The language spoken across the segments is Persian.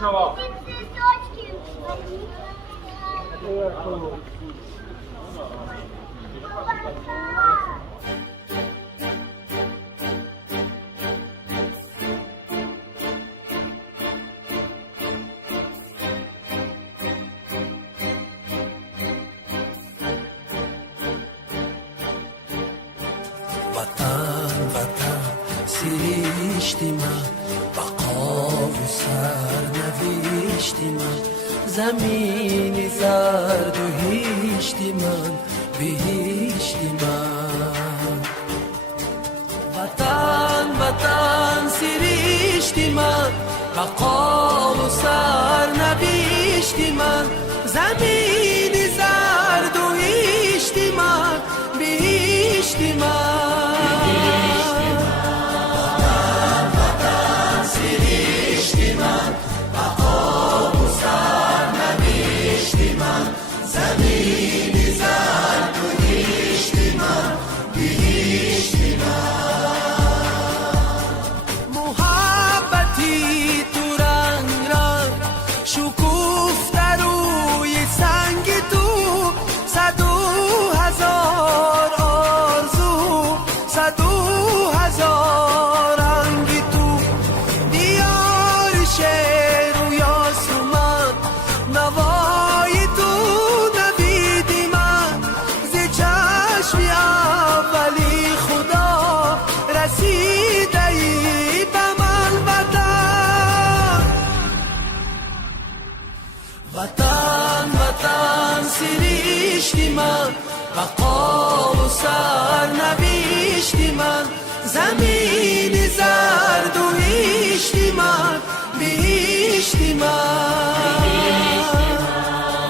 Вишнева. وطن وطن سرشتی من بقا و سرنوشتی من زمین زرد و هیشتی من بهشتی من وطن وطن سرشتی من بقا و سرنوشتی من زمین زرد و هیشتی من بهشتی من وطن وطن سرشتی من بقا و سرنوشتی من زمین زرد و هیشتی من بهشتی من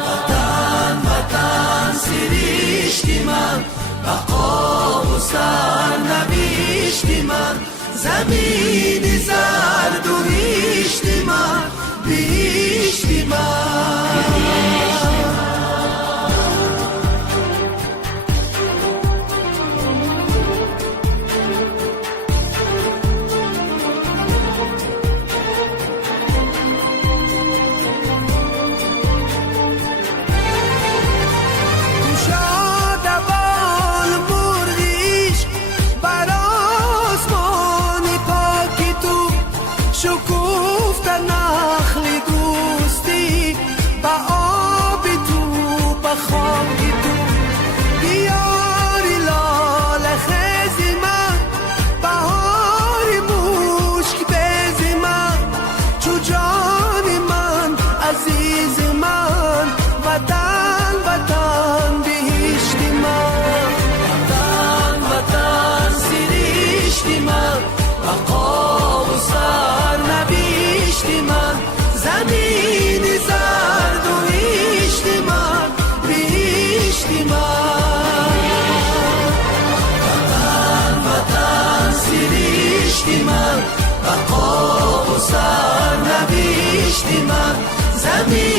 وطن وطن سرشتی من بقا و سرنوشتی من زمین زرد و هیشتی من بهشتی من شکوفت نخل دوستی با آب تو با خاک تو بیاری لاله خیز من بهاری مشک بیز من چو جان من عزیز من وطن وطن بهشتی من وطن وطن سرشتی من بقا و سرنوشتی من زمین زرد و هیشتی من بهشتی من وطن وطن سرشتی من بقا و سرنوشتی من زمین